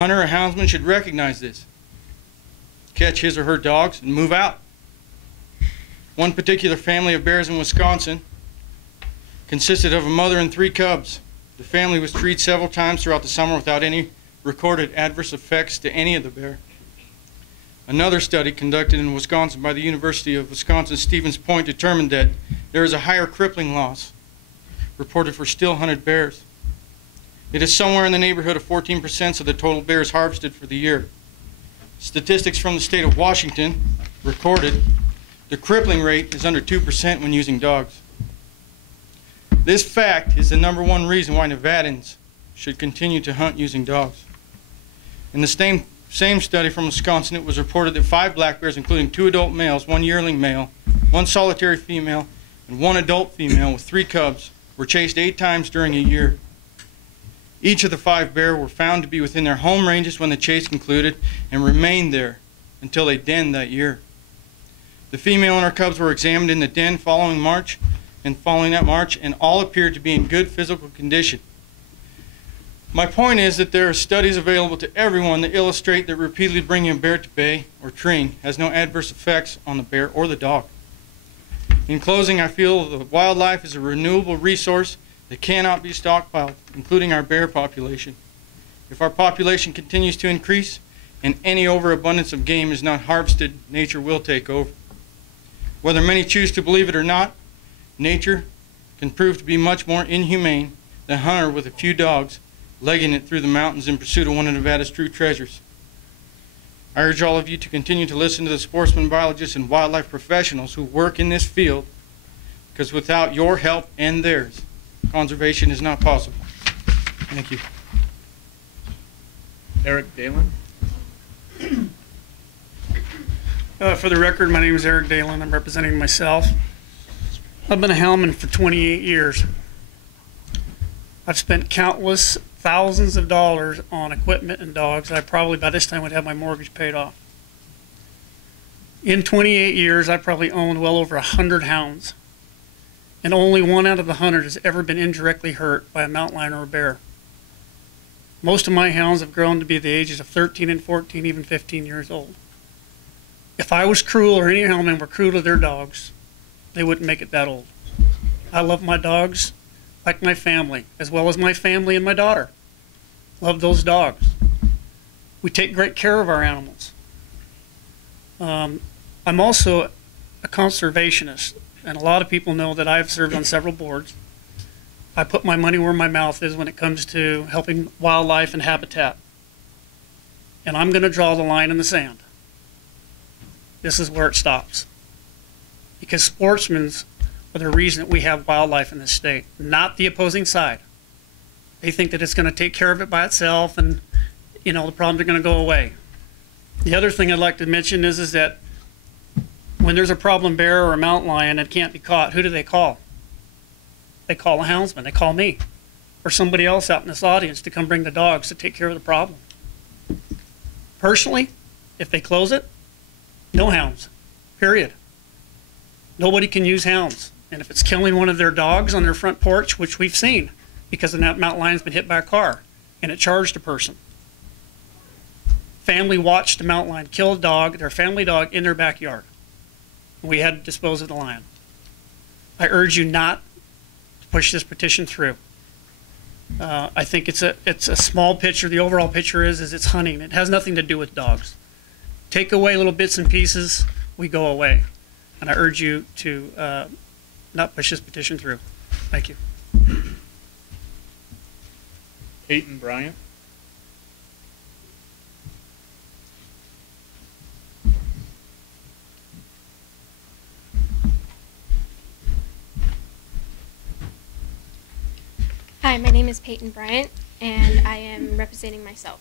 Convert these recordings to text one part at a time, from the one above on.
Hunter or houndsman should recognize this, catch his or her dogs, and move out. One particular family of bears in Wisconsin consisted of a mother and 3 cubs. The family was treated several times throughout the summer without any recorded adverse effects to any of the bear. Another study conducted in Wisconsin by the University of Wisconsin-Stevens Point determined that there is a higher crippling loss reported for still hunted bears. It is somewhere in the neighborhood of 14% of the total bears harvested for the year. Statistics from the state of Washington recorded the crippling rate is under 2% when using dogs. This fact is the #1 reason why Nevadans should continue to hunt using dogs. In the same study from Wisconsin, it was reported that 5 black bears, including 2 adult males, 1 yearling male, 1 solitary female, and 1 adult female with 3 cubs, were chased 8 times during a year. Each of the 5 bears were found to be within their home ranges when the chase concluded and remained there until they denned that year. The female and her cubs were examined in the den following that march, and all appeared to be in good physical condition. My point is that there are studies available to everyone that illustrate that repeatedly bringing a bear to bay or treeing has no adverse effects on the bear or the dog. In closing, I feel that wildlife is a renewable resource that cannot be stockpiled, including our bear population. If our population continues to increase and any overabundance of game is not harvested, nature will take over. Whether many choose to believe it or not, nature can prove to be much more inhumane than a hunter with a few dogs legging it through the mountains in pursuit of one of Nevada's true treasures. I urge all of you to continue to listen to the sportsmen, biologists, and wildlife professionals who work in this field, because without your help and theirs, conservation is not possible. Thank you. Eric Dalen. For the record, my name is Eric Dalen. I'm representing myself. I've been a Helmand for 28 years. I've spent countless thousands of dollars on equipment and dogs. I probably by this time would have my mortgage paid off. In 28 years, I probably owned well over 100 hounds, and only 1 out of the 100 has ever been indirectly hurt by a mountain lion or a bear. Most of my hounds have grown to be the ages of 13 and 14, even 15 years old. If I was cruel, or any Helmand were cruel to their dogs, they wouldn't make it that old. I love my dogs like my family, as well as my family and my daughter. Love those dogs. We take great care of our animals. I'm also a conservationist, and a lot of people know that I've served on several boards. I put my money where my mouth is when it comes to helping wildlife and habitat. And I'm going to draw the line in the sand. This is where it stops. Because sportsmen are the reason that we have wildlife in this state, not the opposing side. They think that it's going to take care of it by itself and, you know, the problems are going to go away. The other thing I'd like to mention is that when there's a problem bear or a mountain lion that can't be caught, who do they call? They call a houndsman. They call me or somebody else out in this audience to come bring the dogs to take care of the problem. Personally, if they close it, no hounds, period. Nobody can use hounds. And if it's killing one of their dogs on their front porch, which we've seen, because the mountain lion's been hit by a car and it charged a person. Family watched the mountain lion kill a dog, their family dog, in their backyard. We had to dispose of the lion. I urge you not to push this petition through. I think it's a small picture. The overall picture is it's hunting. It has nothing to do with dogs. Take away little bits and pieces, we go away. And I urge you to not push this petition through. Thank you. Payton Bryant. Hi, my name is Payton Bryant, and I am representing myself.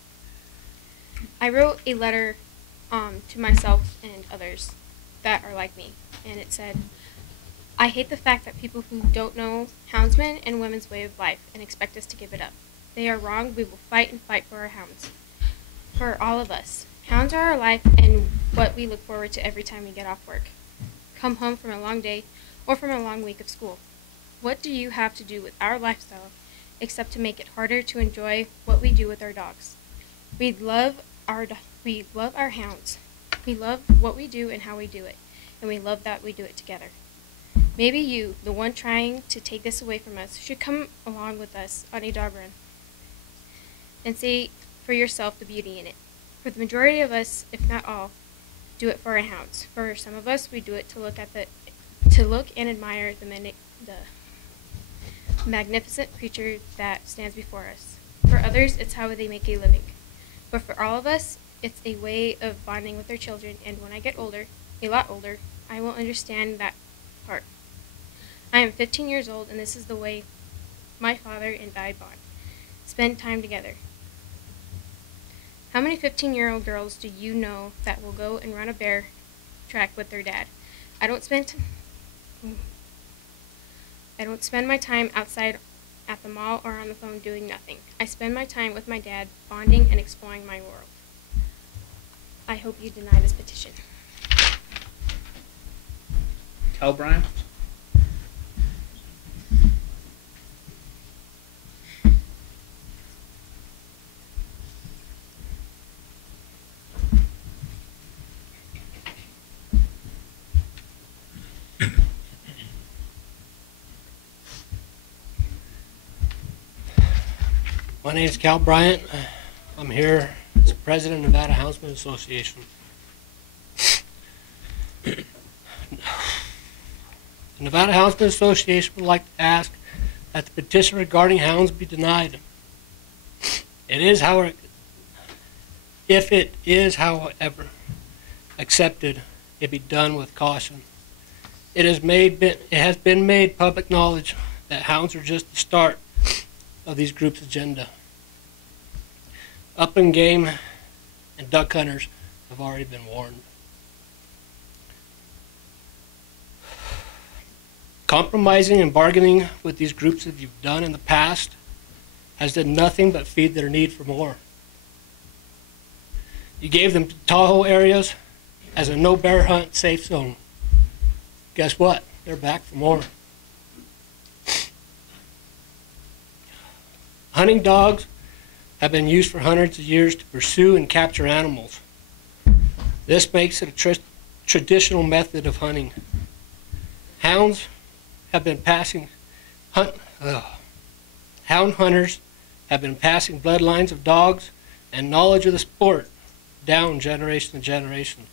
I wrote a letter to myself and others that are like me, and it said, I hate the fact that people who don't know houndsmen and women's way of life and expect us to give it up. They are wrong. We will fight and fight for our hounds. For all of us. Hounds are our life and what we look forward to every time we get off work. Come home from a long day or from a long week of school. What do you have to do with our lifestyle except to make it harder to enjoy what we do with our dogs? We love our hounds. We love what we do and how we do it, and we love that we do it together. Maybe you, the one trying to take this away from us, should come along with us on a dog run and see for yourself the beauty in it. For the majority of us, if not all, do it for our hounds. For some of us, we do it to look and admire the magnificent creature that stands before us. For others, it's how they make a living. But for all of us, it's a way of bonding with our children, and when I get older, a lot older, I will understand that part. I am 15 years old, and this is the way my father and I bond. Spend time together. How many 15-year-old girls do you know that will go and run a bear track with their dad? I don't spend my time outside at the mall or on the phone doing nothing. I spend my time with my dad, bonding and exploring my world. I hope you deny this petition. Cal Bryant. My name is Cal Bryant. I'm here as president of Nevada Houndsman Association. The Nevada Houndsman Association would like to ask that the petition regarding hounds be denied. If it is, however, accepted, it be done with caution. It has been made public knowledge that hounds are just the start of these groups' agenda. Upland game and duck hunters have already been warned. Compromising and bargaining with these groups that you've done in the past has done nothing but feed their need for more. You gave them Tahoe areas as a no bear hunt safe zone. Guess what? They're back for more. Hunting dogs have been used for hundreds of years to pursue and capture animals. This makes it a traditional method of hunting. Hound hunters have been passing bloodlines of dogs and knowledge of the sport down generation to generation.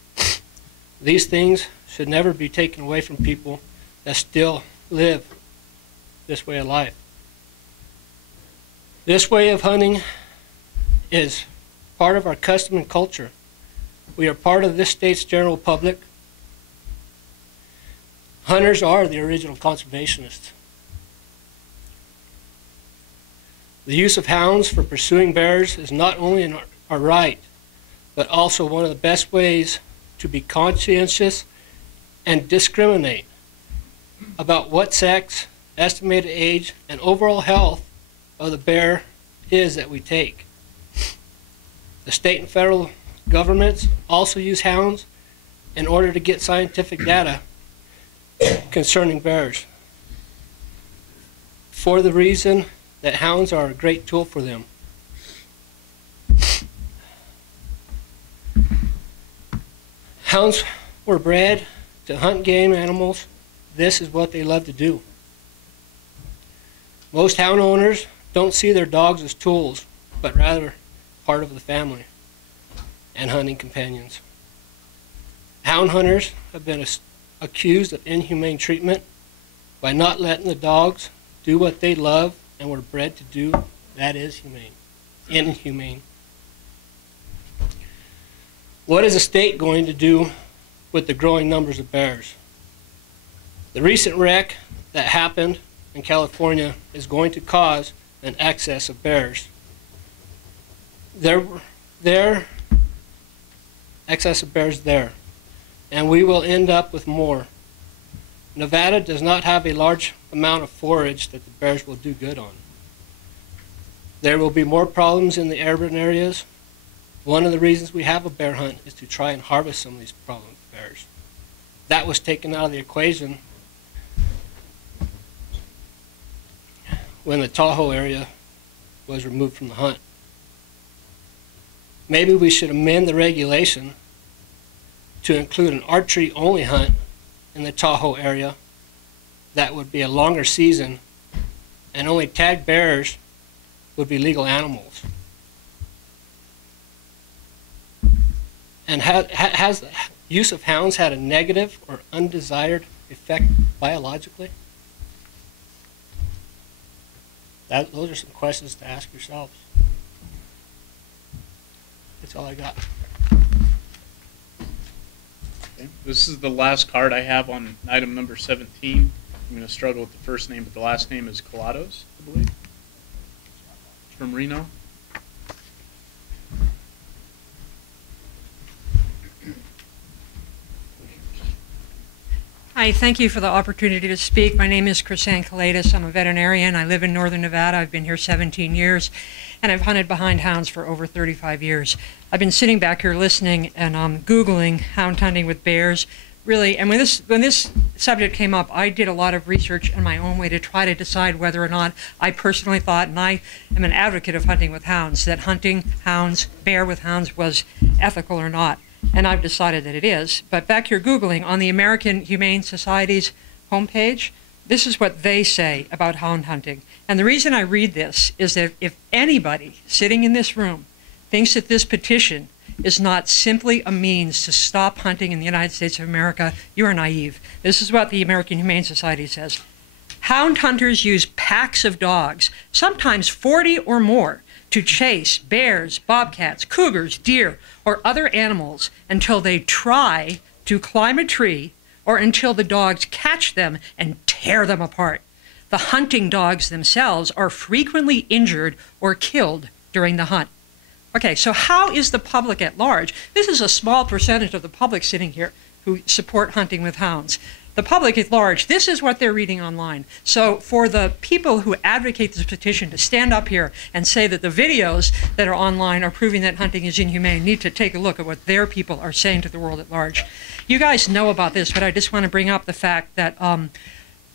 These things should never be taken away from people that still live this way of life. This way of hunting is part of our custom and culture. We are part of this state's general public. Hunters are the original conservationists. The use of hounds for pursuing bears is not only our right, but also one of the best ways to be conscientious and discriminate about what sex, estimated age, and overall health of the bear is that we take. The state and federal governments also use hounds in order to get scientific data concerning bears, for the reason that hounds are a great tool for them. Hounds were bred to hunt game animals. This is what they love to do. Most hound owners don't see their dogs as tools, but rather part of the family and hunting companions. Hound hunters have been accused of inhumane treatment by not letting the dogs do what they love and were bred to do. That is inhumane. What is the state going to do with the growing numbers of bears? The recent wreck that happened in California is going to cause an excess of bears. There excess of bears there, and we will end up with more. Nevada does not have a large amount of forage that the bears will do good on. There will be more problems in the urban areas. One of the reasons we have a bear hunt is to try and harvest some of these problem bears. That was taken out of the equation when the Tahoe area was removed from the hunt. maybe we should amend the regulation to include an archery-only hunt in the Tahoe area. That would be a longer season, and only tagged bears would be legal animals. And has the use of hounds had a negative or undesired effect biologically? Those are some questions to ask yourselves. That's all I got. Okay. This is the last card I have on item number 17. I'm going to struggle with the first name, but the last name is Colitis, I believe. It's from Reno. Hi, thank you for the opportunity to speak. My name is Colitis. I'm a veterinarian. I live in northern Nevada. I've been here 17 years, and I've hunted behind hounds for over 35 years. I've been sitting back here listening and Googling hound hunting with bears. Really, and when this subject came up, I did a lot of research in my own way to try to decide whether or not I personally thought, and I am an advocate of hunting with hounds, that hunting hounds, bear with hounds, was ethical or not. And I've decided that it is. But back here Googling, on the American Humane Society's homepage, this is what they say about hound hunting. And the reason I read this is that if anybody sitting in this room thinks that this petition is not simply a means to stop hunting in the United States of America, you are naive. This is what the American Humane Society says. Hound hunters use packs of dogs, sometimes 40 or more, to chase bears, bobcats, cougars, deer, or other animals until they try to climb a tree or until the dogs catch them and tear them apart. The hunting dogs themselves are frequently injured or killed during the hunt. Okay, so how is the public at large? This is a small percentage of the public sitting here who support hunting with hounds. The public at large, this is what they're reading online. So for the people who advocate this petition to stand up here and say that the videos that are online are proving that hunting is inhumane need to take a look at what their people are saying to the world at large. You guys know about this, but I just want to bring up the fact that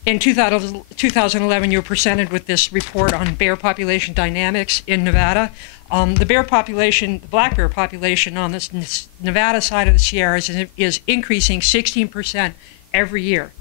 in 2011, you were presented with this report on bear population dynamics in Nevada. The bear population, the black bear population on this Nevada side of the Sierras is increasing 16% every year.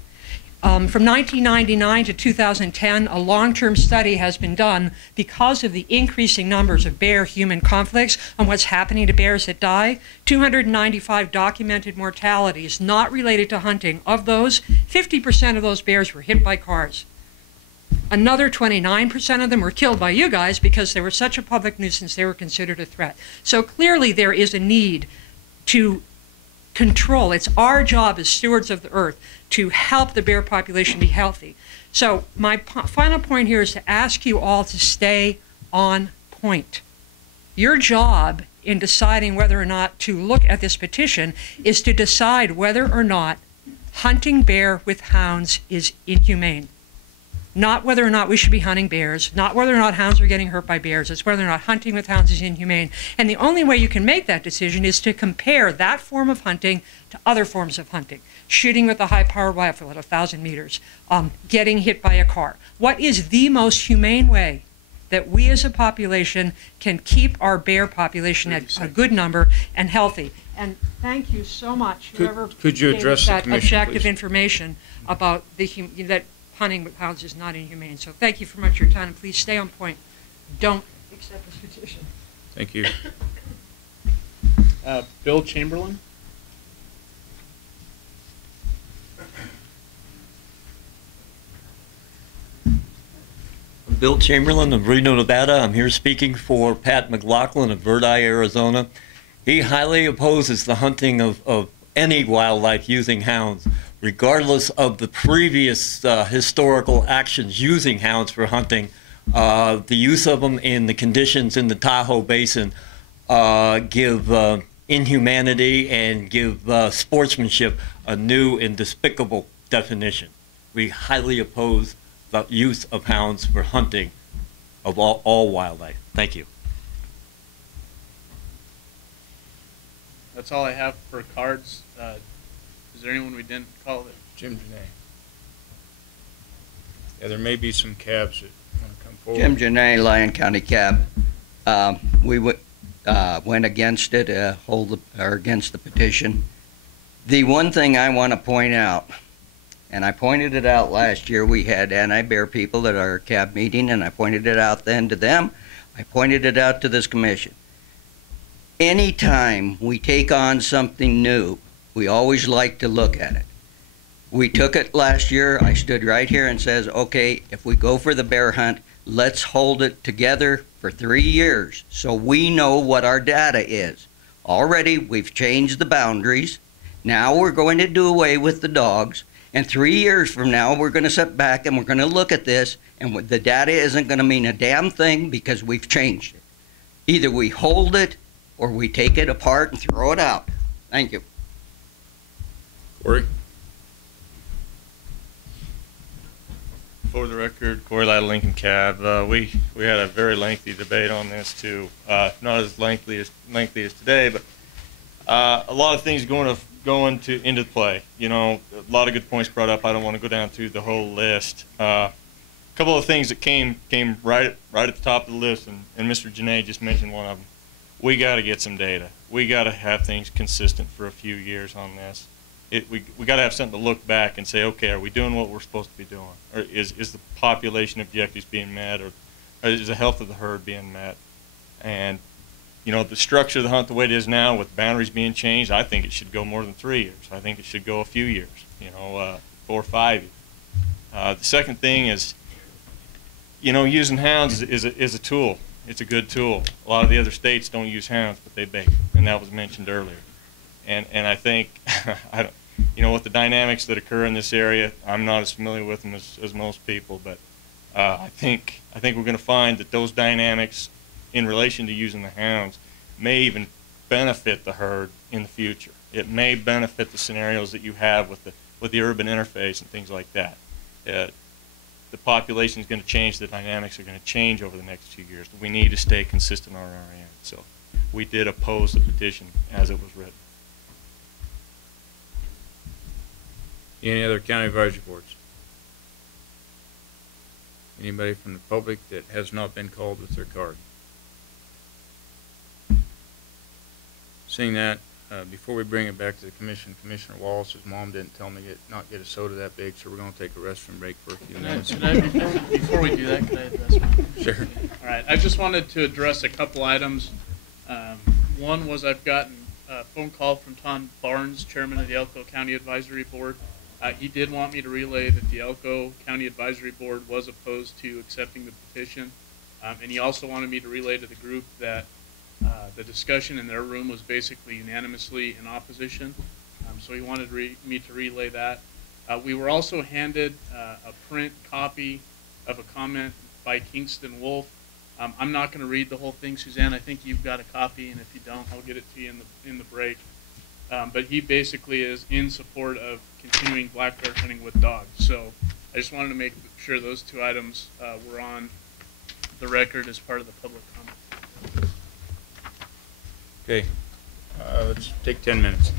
From 1999 to 2010, a long-term study has been done because of the increasing numbers of bear-human conflicts on what's happening to bears that die. 295 documented mortalities not related to hunting. Of those, 50% of those bears were hit by cars. Another 29% of them were killed by you guys because they were such a public nuisance they were considered a threat. So clearly there is a need to control. It's our job as stewards of the earth to help the bear population be healthy. So my final point here is to ask you all to stay on point. Your job in deciding whether or not to look at this petition is to decide whether or not hunting bear with hounds is inhumane. Not whether or not we should be hunting bears, not whether or not hounds are getting hurt by bears, it's whether or not hunting with hounds is inhumane. And the only way you can make that decision is to compare that form of hunting to other forms of hunting. Shooting with a high-powered rifle at 1,000 meters, getting hit by a car. What is the most humane way that we as a population can keep our bear population at a good number and healthy? And thank you so much, whoever could you address that the commission, objective please? Information about that hunting with hounds is not inhumane. So thank you for much for your time, and please stay on point. Don't accept this petition. Thank you. Bill Chamberlain. Bill Chamberlain of Reno, Nevada. I'm here speaking for Pat McLaughlin of Verdi, Arizona. He highly opposes the hunting of any wildlife using hounds, regardless of the previous historical actions using hounds for hunting. The use of them in the conditions in the Tahoe Basin give inhumanity and give sportsmanship a new and despicable definition. We highly oppose the use of hounds for hunting of all wildlife. Thank you. That's all I have for cards. Is there anyone we didn't call? Jim Janae. Yeah, there may be some cabs that want to come forward. Jim Janae, Lyon County Cab. went against it, against the petition. The one thing I want to point out, and I pointed it out last year, we had anti-bear people at our CAB meeting, and I pointed it out then to them. I pointed it out to this commission. Anytime we take on something new, we always like to look at it. We took it last year. I stood right here and says, okay, if we go for the bear hunt, let's hold it together for 3 years so we know what our data is. Already, we've changed the boundaries. Now we're going to do away with the dogs. And 3 years from now, we're going to sit back and we're going to look at this, and the data isn't going to mean a damn thing because we've changed it. Either we hold it or we take it apart and throw it out. Thank you. Cory? For the record, Cory Lidle, Lincoln Cab. We had a very lengthy debate on this too. Not as lengthy as today, but a lot of things into play. You know, a lot of good points brought up. I don't want to go down through the whole list. A couple of things that came right at the top of the list, and Mr. Janae just mentioned one of them. We got to get some data. We got to have things consistent for a few years on this. We got to have something to look back and say, okay, are we doing what we're supposed to be doing? Or is the population objectives being met, or is the health of the herd being met? And, you know, the structure of the hunt the way it is now with boundaries being changed, I think it should go more than 3 years. I think it should go a few years, 4 or 5 years. The second thing is, using hounds is a tool. It's a good tool. A lot of the other states don't use hounds, but they bait, and that was mentioned earlier. And I think, with the dynamics that occur in this area, I'm not as familiar with them as most people, but I think we're going to find that those dynamics in relation to using the hounds may even benefit the herd in the future. It may benefit the scenarios that you have with the urban interface and things like that. The population is going to change. The dynamics are going to change over the next few years. We need to stay consistent on our end. So we did oppose the petition as it was written. Any other county advisory boards? Anybody from the public that has not been called with their card? Seeing that, before we bring it back to the commission, Commissioner Wallace's mom didn't tell me not get a soda that big, so we're going to take a restroom break for a few minutes. Before we do that, can I address one? Sure. All right, I just wanted to address a couple items. One was I've gotten a phone call from Tom Barnes, chairman of the Elko County Advisory Board. He did want me to relay that the Elko County Advisory Board was opposed to accepting the petition. And he also wanted me to relay to the group that the discussion in their room was basically unanimously in opposition. So he wanted me to relay that. We were also handed a print copy of a comment by Kingston Wolf. I'm not going to read the whole thing, Suzanne. I think you've got a copy, and if you don't, I'll get it to you in the break. But he basically is in support of continuing black bear hunting with dogs. So I just wanted to make sure those two items were on the record as part of the public comment. Okay, let's take 10 minutes.